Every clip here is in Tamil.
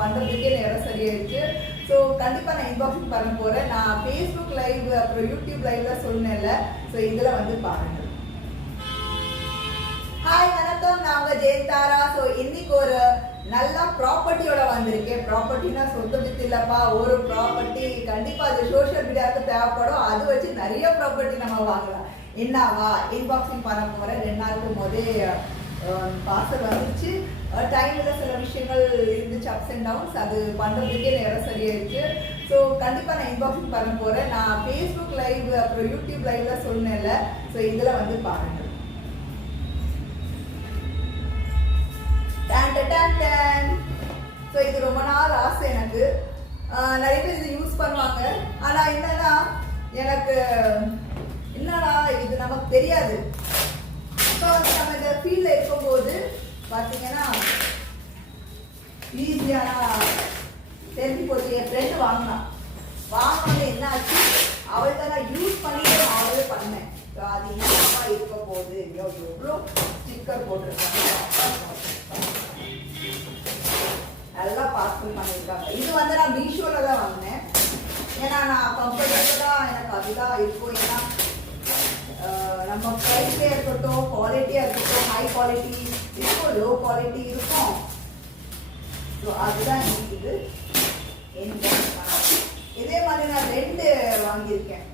பண்ணுறதுக்கே நேரம் சரியாயிடுச்சு. ஸோ கண்டிப்பாக நான் இன்பாக்ஸிங் பண்ண போகிறேன். நான் ஃபேஸ்புக் லைவ் அப்புறம் யூடியூப் லைவ்ல சொன்னேன்ல, ஸோ இதில் வந்து பாருங்கள். ஹாய் வணக்கம், நான் உங்கள் ஜெயந்தாரா. ஸோ இன்னைக்கு ஒரு நல்ல ப்ராப்பர்ட்டியோட வந்திருக்கேன். ப்ராப்பர்ட்டினா சொந்த வித்து இல்லப்பா, ஒரு ப்ராப்பர்ட்டி கண்டிப்பாக அது சோஷியல் மீடியாவுக்கு தேவைப்படும். அது வச்சு நிறைய ப்ராப்பர்ட்டி நம்ம வாங்கலாம். என்னவா இன்பாக்சிங் பண்ண போகிறேன். 2 நாளுக்கு போதே பார்சல் வந்துச்சு. டைமில் சில விஷயங்கள் இருந்துச்சு, அப்ஸ் அண்ட் டவுன்ஸ். அது பண்ணுறதுக்கே நேரம் சரியாயிடுச்சு. ஸோ கண்டிப்பாக நான் இன்பாக்சிங் பண்ண போகிறேன். நான் ஃபேஸ்புக் லைவ் அப்புறம் யூடியூப் லைவ்ல சொன்னேன்ல, ஸோ இதில் வந்து பாருங்கள். ஸோ இது ரொம்ப நாள் ஆசை எனக்கு. நிறைய பேர் இது யூஸ் பண்ணுவாங்க. ஆனால் என்னன்னா எனக்கு என்னடா இது நமக்கு தெரியாது. இப்போ வந்து நம்ம இந்த ஃபீல்டில் இருக்கும்போது பார்த்தீங்கன்னா ஈஸியான தெரிஞ்சு போச்சு. என் ஃப்ரெண்டு வாங்கினது என்ன ஆச்சு, அவள் தான் நான் யூஸ் பண்ணிட்டு அவளே பண்ணேன். ஸோ அது என்னமா இருக்க போகுது. எவ்வளோ ஸ்டிக்கர் போட்டிருக்காங்க, நல்லா பார்சல் பண்ணியிருக்காங்க. இது வந்து நான் மீஷோவில் தான் வாங்கினேன். ஏன்னா நான் கம்ஃபர்டபுளாக எனக்கு அதுதான் இருக்கும். ஏன்னா நம்ம ப்ரைஸே இருக்கட்டும், குவாலிட்டியாக இருக்கட்டும், ஹை குவாலிட்டி இருக்கும், லோ குவாலிட்டி இருக்கும். ஸோ அதுதான் எனக்கு இது. இதே மாதிரி நான் 2 வாங்கியிருக்கேன்.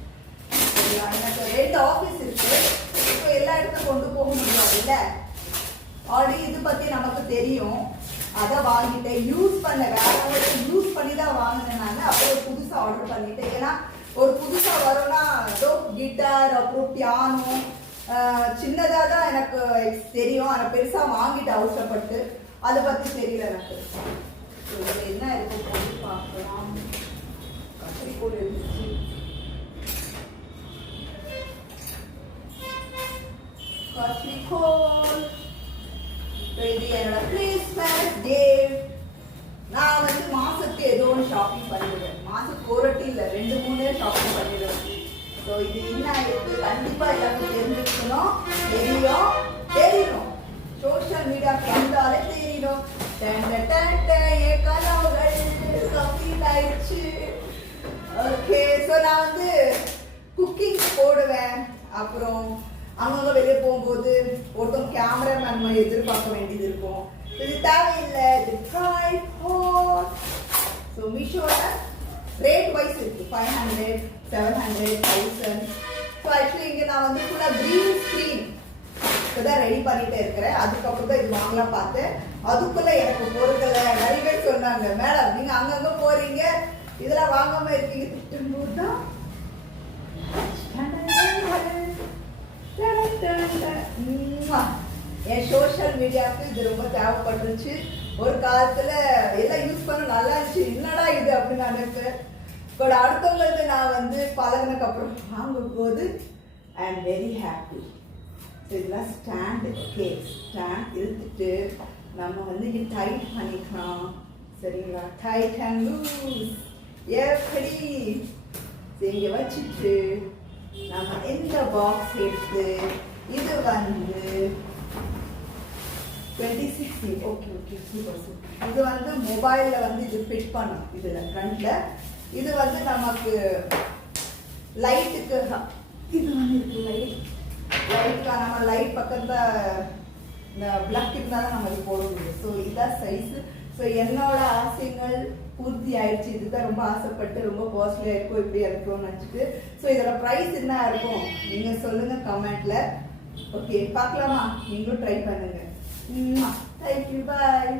எனக்கு 2 ஆஃபீஸ் இருக்கு. இப்போ எல்லா இடத்துக்கும் கொண்டு போக முடியாது இல்லை. ஆல்ரெடி இது பற்றி நமக்கு தெரியும். அதை வாங்கிட்டேன். யூஸ் பண்ண வேற யூஸ் பண்ணி தான் வாங்கினேன் நான். அப்புறம் புதுசாக ஆர்டர் பண்ணிட்டேன். ஏன்னா ஒரு புதுசாக வரும்னா ஏதோ கிட்டார் அப்புறம் பியானோ சின்னதாக தான் எனக்கு தெரியும். ஆனால் பெருசாக வாங்கிட்டு அவசரப்பட்டு அதை பற்றி தெரியல எனக்கு. இதில் என்ன இருக்கு போட்டு பார்க்கலாம். கத்திரிக்கோள் இருந்துச்சு. கத்திரிக்கோள். இது என்னோட கிறிஸ்மஸ் கிஃப்ட். நான் வந்து மாசத்துக்கு ஏதோ ஒன்று ஷாப்பிங் பண்ணிடுவேன். மாசத்துக்கு ஒரு வாட்டி இல்லை, 2-3 ஷாப்பிங் பண்ணிடுவேன். ஸோ இது என்ன இருக்கு, கண்டிப்பா எல்லாருக்கும் தெரிஞ்சுக்கணும். தெரியணும். சோஷியல் மீடியாவுக்கு வந்தாலே தெரியணும். என் கனவுகள் கம்ப்ளீட் ஆயிடுச்சு. ஓகே, ஸோ நான் வந்து குக்கிங் போடுவேன். அப்புறம் அங்கங்க வெளியே போகும்போது ஒருத்தவங்க கேமராமேன் மாதிரி எதிர்பார்க்க வேண்டியது இருக்கும். இது தேவையில்லை. இது ட்ரைபாட். ஸோ மீஷோவில் ரேட் வைஸ் இருக்கு. 500, 700, 1000. ஸோ ஆக்சுவலி இங்கே நான் வந்து ஃபுல்லாக க்ரீன் ஸ்க்ரீன் இப்போதான் ரெடி பண்ணிட்டே இருக்கிறேன். அதுக்கப்புறம் தான் இது வாங்கலாம் பார்த்தேன். அதுக்குள்ளே எனக்கு பொருட்களை நிறைய பேர் சொன்னாங்க, மேடம் நீங்கள் அங்கங்கே போகிறீங்க, இதெல்லாம் வாங்காமல் இருக்கீங்க திட்டும்போது தான் என் சோஷியல் மீடியாவுக்கு இது ரொம்ப தேவைப்பட்டுருச்சு. ஒரு காலத்துல எல்லாம் யூஸ் பண்ண நல்லா இருந்துச்சு. என்னடா இது அப்படின்னு நினைப்பேன். பட் அடுத்தவங்களுக்கு நான் வந்து பழகினக்கு அப்புறம் வாங்கும் போது ஐ எம் வெரி ஹாப்பி. இதெல்லாம் ஸ்டாண்ட். ஓகே, ஸ்டாண்ட் இழுத்துட்டு நம்ம வந்து இங்கே டைட் பண்ணிக்கலாம். சரிங்களா? டைட் அண்ட் லூஸ் எப்படி இங்கே வச்சுட்டு நம்ம இந்த பாக்ஸ் எடுத்து இது வந்து 26. Okay super. இது வந்து மொபைலில் வந்து இது ஃபிட் பண்ணும். இதில் ஃப்ரண்ட்டில் இது வந்து நமக்கு லைட்டுக்கு இது வந்து இருக்கு. லைட்டுக்காக நம்ம லைட் பக்கத்தில் இந்த பிளக் இருந்தால் தான் நம்ம இது போட முடியும். ஸோ இதுதான் சைஸு. ஸோ என்னோட ஆசைகள் பூர்த்தி ஆயிடுச்சு. இதுதான் ரொம்ப ஆசைப்பட்டு ரொம்ப காஸ்ட்லியாக இருக்கும், இப்படியா இருக்கும்னு நினச்சிட்டு. ஸோ இதில் ப்ரைஸ் என்ன இருக்கும் நீங்கள் சொல்லுங்கள் கமெண்ட்டில். ஓகே, பார்க்கலாமா? நீங்களும் ட்ரை பண்ணுங்க. தேங்க்யூ, பாய்.